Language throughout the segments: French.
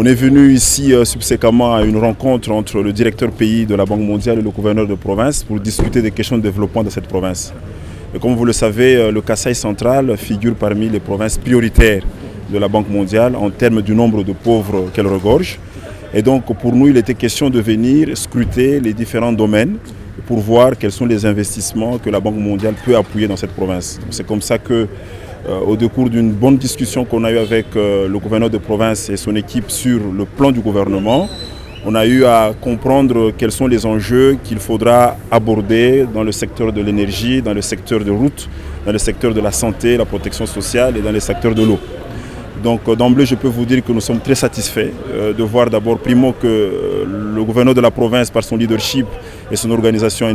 On est venu ici subséquemment à une rencontre entre le directeur pays de la Banque mondiale et le gouverneur de province pour discuter des questions de développement de cette province. Et comme vous le savez, le Kasaï central figure parmi les provinces prioritaires de la Banque mondiale en termes du nombre de pauvres qu'elle regorge. Et donc pour nous, il était question de venir scruter les différents domaines pour voir quels sont les investissements que la Banque mondiale peut appuyer dans cette province. C'est comme ça que au décours d'une bonne discussion qu'on a eue avec le gouverneur de province et son équipe sur le plan du gouvernement, on a eu à comprendre quels sont les enjeux qu'il faudra aborder dans le secteur de l'énergie, dans le secteur de route, dans le secteur de la santé, la protection sociale et dans le secteur de l'eau. Donc d'emblée, je peux vous dire que nous sommes très satisfaits de voir d'abord, primo, que le gouverneur de la province, par son leadership et son organisation, a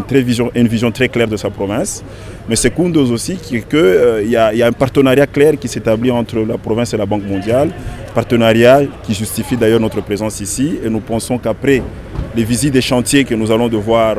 une vision très claire de sa province. Mais secondos aussi, qu'il y a un partenariat clair qui s'établit entre la province et la Banque mondiale, partenariat qui justifie d'ailleurs notre présence ici. Et nous pensons qu'après les visites des chantiers que nous allons devoir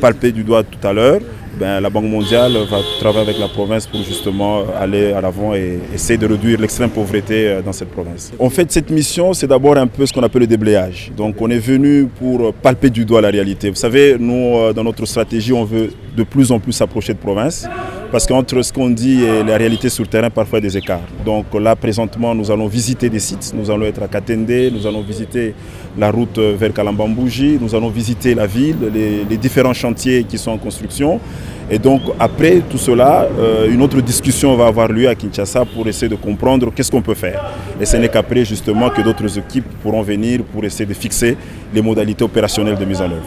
palper du doigt tout à l'heure, la Banque mondiale va travailler avec la province pour justement aller à l'avant et essayer de réduire l'extrême pauvreté dans cette province. En fait, cette mission, c'est d'abord un peu ce qu'on appelle le déblayage. Donc on est venu pour palper du doigt la réalité. Vous savez, nous, dans notre stratégie, on veut de plus en plus s'approcher de province parce qu'entre ce qu'on dit et la réalité sur le terrain, parfois il y a des écarts. Donc là, présentement, nous allons visiter des sites. Nous allons être à Katende, nous allons visiter la route vers Kalambambouji, nous allons visiter la ville, les différents chantiers qui sont en construction. Et donc après tout cela, une autre discussion va avoir lieu à Kinshasa pour essayer de comprendre qu'est-ce qu'on peut faire. Et ce n'est qu'après justement que d'autres équipes pourront venir pour essayer de fixer les modalités opérationnelles de mise en œuvre.